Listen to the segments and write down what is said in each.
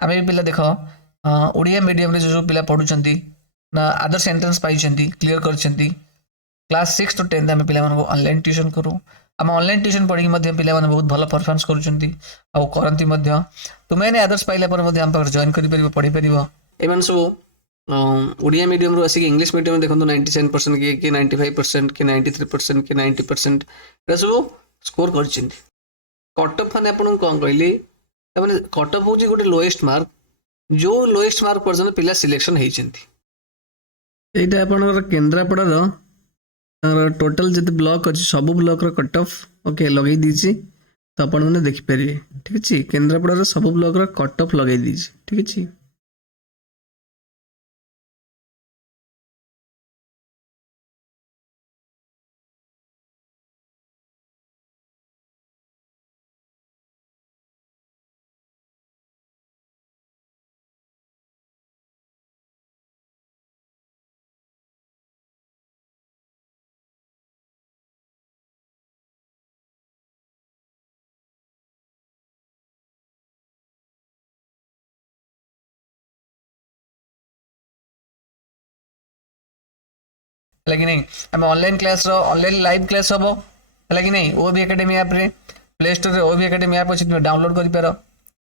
आम भी पिला देख ओडिया मीडियम रे जो पिला पढ़ुचंती ना आदर्श एंट्रेंस पाइछंती क्लियर करछंती क्लास 6 to 10 आम पिला मानको ऑनलाइन ट्यूशन करू आम ऑनलाइन ट्यूशन पढ़ी मध्य पिला माने बहुत भल परफॉर्मेंस करूचंती आ करंती मध्य तुमे ने आदर्श पाइला पर मध्य आम पाखर जॉइन करि परिबो पढ़ी परिबो एमन सब ओडिया मीडियम रो आसिक इंग्लिश मीडियम देखो 97% कि 95% कि 93% कि 90% एटा सब स्कोर करछंती कट ऑफ माने आपन कोन कहली माने कट ऑफ होची गोटे लोएस्ट मार्क जो लोएस्ट मार्क पर्यंत पिला सिलेक्शन हेइछंती एटा आपन केंद्रापड़ा रो टोटल जिते ब्लॉक अच्छी सब ब्लॉक रो कट ऑफ ओके लगे दीची तो आपण मैंने देखिपारे ठीक अच्छे केन्द्रापड़ा सब ब्लॉक रो कट ऑफ लगे दीची ठीक अच्छे लगी नहीं आम ऑनलाइन क्लास रो ऑनलाइन लाइव क्लास हम लगी नहीं ओबी एकेडमी ऐप रे प्ले स्टोर रे ओबी एकेडमी ऐप अछि तुम डाउनलोड करि पारो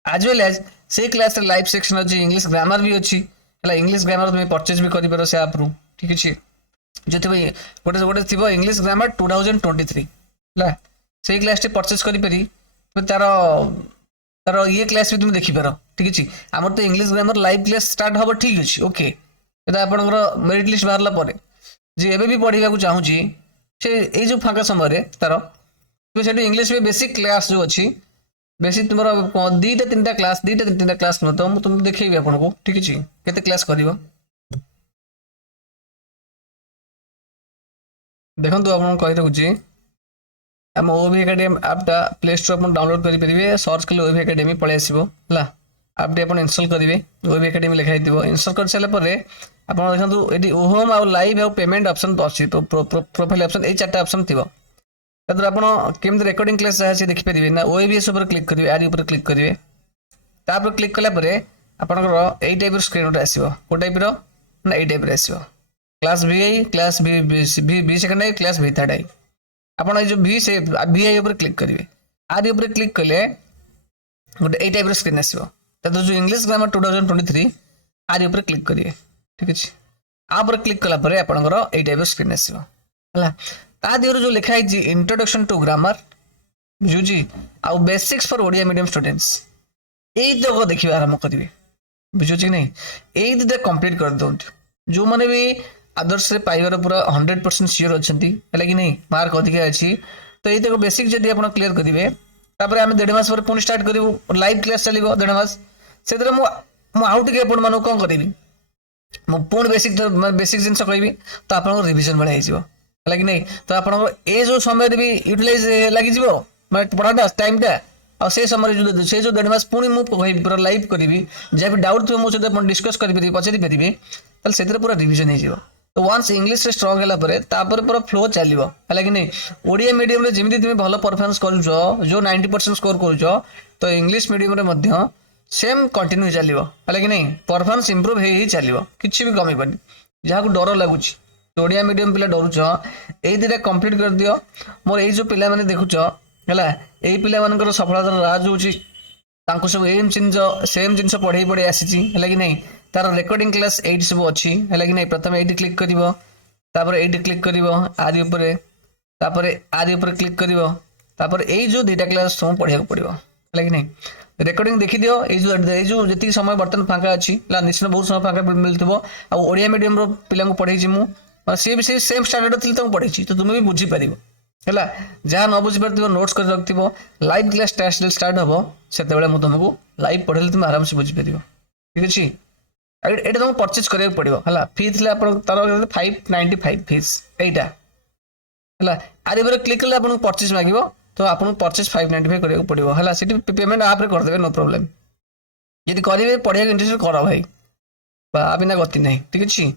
आज वेल एज से क्लास रे लाइव सेक्शन अछि इंग्लिश ग्रामर भी अछि हला इंग्लिश ग्रामर तुम परचेज भी करि पारो से ऐप रू ठीक अछि जति भाई गोटे गोटे थिबो इंग्लिश ग्रामर 2023 हला से क्लास टे परचेज करि पारी तुम तार तार ये क्लास भी तुम देखि पारो ठीक अछि हमर तो English grammar live class start हबो ठीक अछि ओके एटा आपनकर मेरिट लिस्ट बाहरला परे जी एबे भी पढ़ा चाहूँगी से ये जो फाँका समय तार तुम से इंग्लिश में बेसिक क्लास जो अच्छी बेसिक तुम दुईटा तीन टा क्लास नुह तो तुम देखी आपको ठीक अच्छे केते क्लास कर देखो आप कही रखुच्छी आम ओबी एकेडमी आपटा प्ले स्टोर आप डाउनलोड करेंगे सर्च कले ओबी एकेडमी पलि आसो है आपटी आप इनस्टॉल करेंगे ओबी एकेडमी लिखाई इनस्टॉल कर सारापर आप देखो ये होम आउ लाइव आउ पेमेंट ऑप्शन अच्छी तो प्रोफाइल ऑप्शन ये चार्टा ऑप्शन थी ताद्वारा आप केमती रिकॉर्डिंग क्लास जहाँ देखिपारे ना ओएबीएस क्लिक करेंगे आदि क्लिक करेंगे तापर क्लिक कलापर आपंकर यही टाइप स्क्रीन गोटे आसो कौ टाइप ना यही टाइप आसो class V I class B second I class V third I आप जो वीआई क्लिक करेंगे आदि क्लिक कले गोटे यही टाइप स्क्रीन आसो जो इंग्लिश ग्रामर 2023 आदि क्लिक करेंगे ठीक अच्छे आप क्लिक कलापर आपंकर यही टाइप स्क्रीन आसो है ता देहर जो लिखाई इंट्रोडक्शन टू ग्रामर बुझुची आउ basics for Odia medium students यही तक देखिए आरंभ करेंगे बुझुची नहीं यही दुटा कंप्लीट कर दिखाँ जो मैंने भी आदर्श रे पाइबार पूरा 100% सियोर अच्छा है कि नहीं मार्क अधिका अच्छी तो ये तक बेसिक जब आप क्लीयर करेंगे तापर आम 1.5 मास पुणी स्टार्ट करूँ लाइव क्लास चलो 1.5 मास से आउ टे कौन करी पुणी बेसिक जिन कहबी तो आप रिविजन भाई है कि नहीं तो आप ये जो समय भी यूटिलाइज लगे मैं पढ़ाटा टाइमटा आ से समय से जो 1.5 मास पुणी मुझे पूरा लाइव करी जहाँ भी डाउट थो मुझे डिस्कस करेंगे पचारि पारे से पूरा रिविजन हो तो वन्स इंग्लिश स्ट्रंग है पूरा फ्लो चलो है कि नहीं ओडिया मीडियम जमी तुम भल परफॉर्मेंस कर जो 90% स्कोर कर तो इंग्लिश मीडियम सेम कंटिन्यू चलो है कि नहीं परफॉर्मेंस इंप्रूव हो चलो किसी भी कमी जहाँ को डर लगुच ओडिया मीडियम पिला डरुच यही दुटा कंप्लीट कर दियो मोर यही जो पिला माने देखुच है यही पिला मानकर सफलतार राज हो सब एम जिन सेम जिन पढ़े पढ़े आसी है कि नहीं तार रेकर्डिंग क्लास एट सब अच्छी है कि नहीं प्रथम ये क्लिक कर ये क्लिक कर आदि आदि क्लिक कर यही जो दुटा क्लास सब पढ़ा पड़ो है कि नहीं रेकर्डिंग देखी दियो ये जो जी समय बर्तमान फाँका अच्छी निश्चित बहुत समय फाँका मिलूँ आड़िया मीडियम पिला पढ़े सी भी सेम स्टांडर्ड थी पढ़े तो तुम्हें भी बुझीपार है जहाँ न बुझीपार नोट्स कर रखिथ लाइव क्लास टेस्ट स्टार्ट हम से तुमको लाइव पढ़े तुम आराम से बुझीपार ठीक अच्छे ये तुमको परचेज करा पड़ो है फी थी तार 595 फीस यहीटा है आदि क्लिक कले आपको परचेज मांग तो आपको परचेज 595 करा पड़ो है पेमेंट आप करदे नो प्रॉब्लम यदि करेंगे पढ़ा इंटरेस्ट कर भाई बिना गति ना ठीक अच्छे